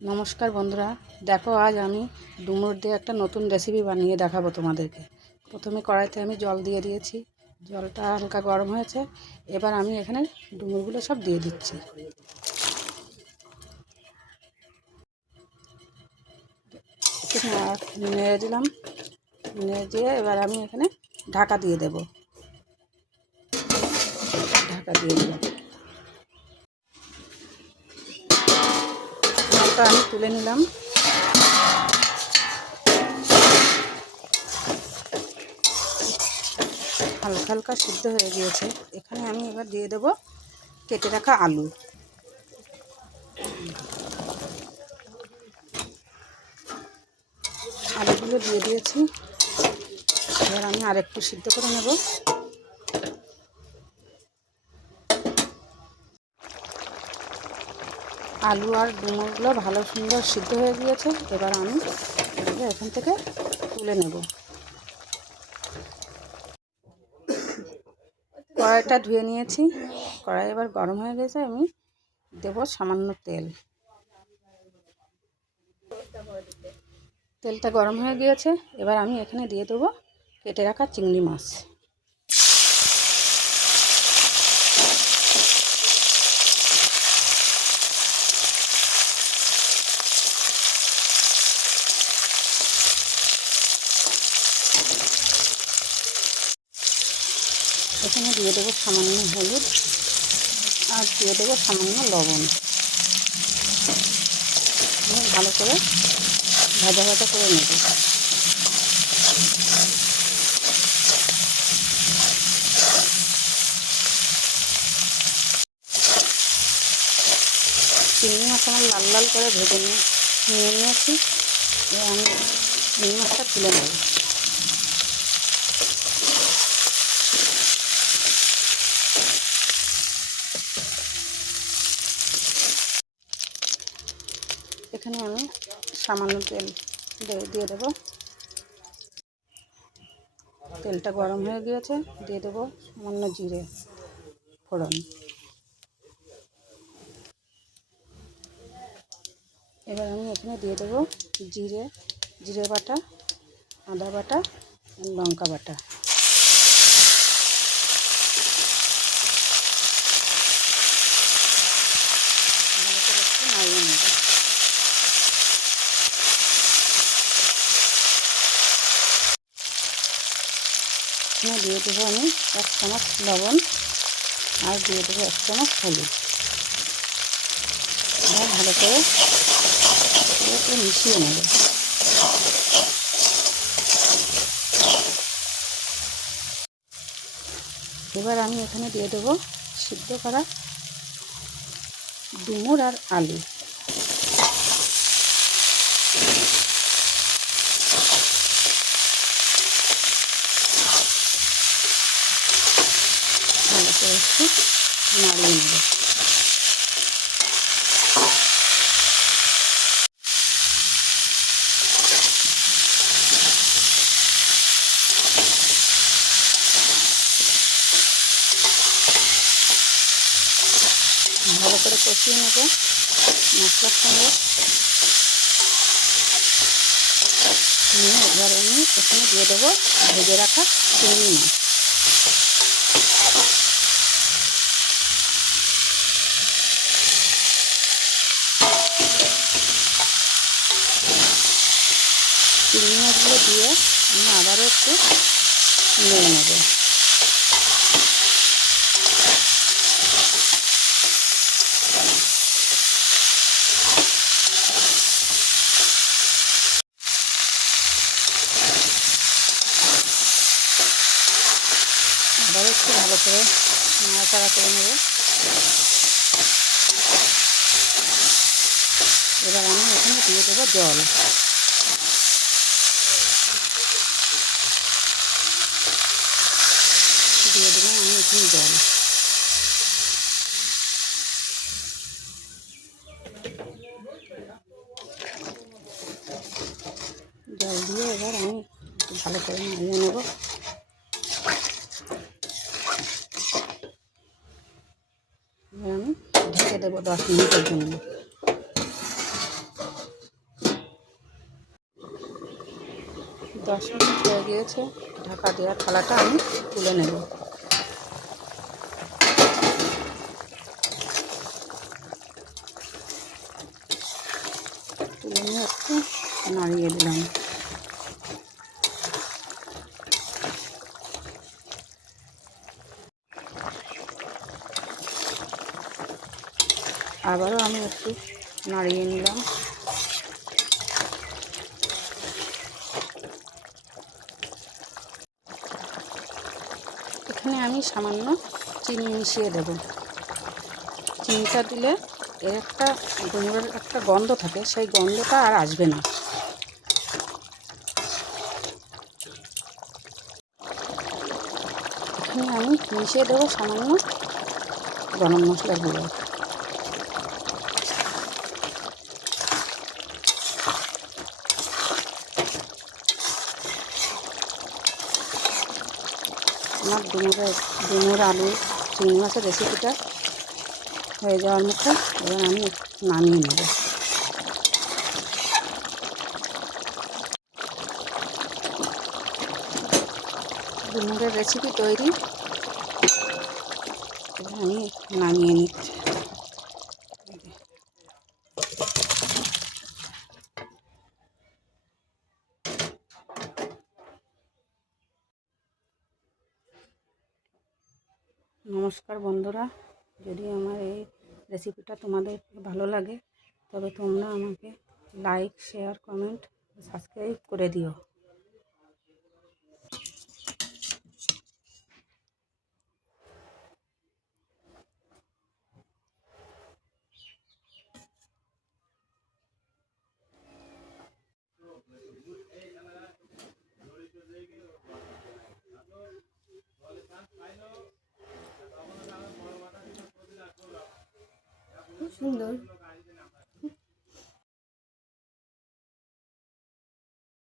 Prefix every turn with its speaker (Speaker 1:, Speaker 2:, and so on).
Speaker 1: নমস্কার বন্ধুরা, দেখো আজ আমি ডুমুর দিয়ে একটা নতুন রেসিপি বানিয়ে দেখাবো তোমাদেরকে। প্রথমে কড়াইতে আমি জল দিয়ে দিয়েছি, জলটা হালকা গরম হয়েছে, এবার আমি এখানে ডুমুরগুলো সব দিয়ে দিচ্ছি। নেড়ে দিলাম, নেড়ে দিয়ে এবার আমি এখানে ঢাকা দিয়ে দেব। ঢাকা দিয়ে দিলাম। জলটা আমি তুলে নিলাম। হালকা হালকা সিদ্ধ হয়ে গিয়েছে। এখানে আমি এবার দিয়ে দেব কেটে রাখা আলু। আলুগুলো দিয়ে দিয়েছি। এবার আমি আরেকটু সিদ্ধ করে নেব। আলু আর ডুমোরগুলো ভালো সুন্দর সিদ্ধ হয়ে গিয়েছে। এবার আমি এখান থেকে তুলে নেব। কড়াইটা ধুয়ে নিয়েছি। কড়াই এবার গরম হয়ে গেছে, আমি দেব সামান্য তেল। তেলটা গরম হয়ে গিয়েছে, এবার আমি এখানে দিয়ে দেবো কেটে রাখা চিংড়ি মাছ এখানে দিয়ে দেবো সামান্য হলুদ আর দিয়ে দেবো সামান্য লবণ। ভালো করে ভাজা ভাজা করে নেব। চিংড়ি মাছ আমার লাল লাল করে ভেজে নিয়ে নিয়ে নিয়েছি আমি চিংড়ি মাছটা তুলে নেব। এখানে আমি সামান্য তেল দিয়ে দেবো। তেলটা গরম হয়ে গিয়েছে, দিয়ে দেবো সামান্য জিরে ফোড়ন। এবার আমি এখানে দিয়ে দেবো জিরে জিরে বাটা, আদা বাটা, লঙ্কা বাটা ভালো করে একটু নাড়িয়ে নেব এখানে দিয়ে দেবো আমি এক চামচ লবণ আর দিয়ে দেবো এক চামচ হলুদ। ভালো করে মিশিয়ে নেব। এবার আমি এখানে দিয়ে দেবো সিদ্ধ করা ডুমুর আর আলু ভালো করে একটু নাড়িয়ে নেব। ভালো করে কষিয়ে নেব মশলার সঙ্গে। নিয়ে এবার আমি এখানে দিয়ে দেবো ভেজে রাখা চিংড়ি মাছ। চিংড়ি মাছগুলো দিয়ে আমি আবারও একটু নেড়ে নেব। আবারও একটু ভালো করে নাড়াচাড়া করে নেব। এবার আমি এখানে দিয়ে দেবো জল। প্রচুর জল জল দিয়ে এবার আমি ভালো করে নামিয়ে নেব। আমি ঢেকে দেবো দশ মিনিটের জন্য। দশ মিনিট হয়ে গিয়েছে। ঢাকা দেওয়ার থালাটা আমি তুলে নেব। তুলে নিয়ে একটু নাড়িয়ে দিলাম। আবারও আমি একটু নাড়িয়ে নিলাম। এখানে আমি সামান্য চিনি মিশিয়ে দেব। চিনিটা দিলে এর একটা ডুমুরের একটা গন্ধ থাকে, সেই গন্ধটা আর আসবে না। এখানে আমি মিশিয়ে দেবো সামান্য গরম মশলার গুঁড়ো। আমার ডুমুরের ডুমুর আলু, চিংড়ি মাছের রেসিপিটা হয়ে যাওয়ার মতো, এবার আমি নামিয়ে নেব। ডুমুরের রেসিপি তৈরি। আমি নামিয়ে নিচ্ছি। নমস্কার বন্ধুরা। যদি আমার এই রেসিপিটা তোমাদের ভালো লাগে, তবে তোমরা আমাকে লাইক শেয়ার কমেন্ট সাবস্ক্রাইব করে দিও।
Speaker 2: খুব সুন্দর